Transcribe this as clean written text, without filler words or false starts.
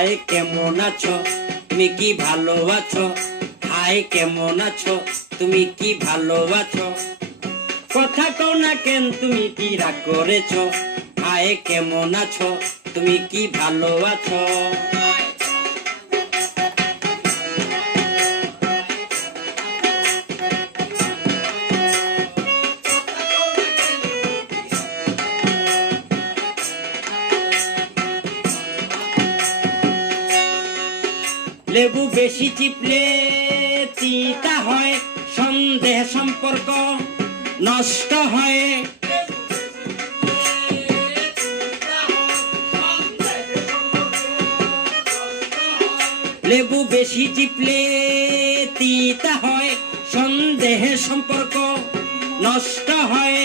হায় কেমন আছো তুমি কি ভালো আছো হায় কেমন আছো তুমি কি ভালো আছো কথা কও না কেন তুমি কি রাগ করেছো হায় কেমন আছো তুমি কি ভালো আছো লেবু বেশি চিপলে তিতা হয় সন্দেহ সম্পর্ক নষ্ট হয় লেবু বেশি চিপলে তিতা হয় সন্দেহ সম্পর্ক নষ্ট হয়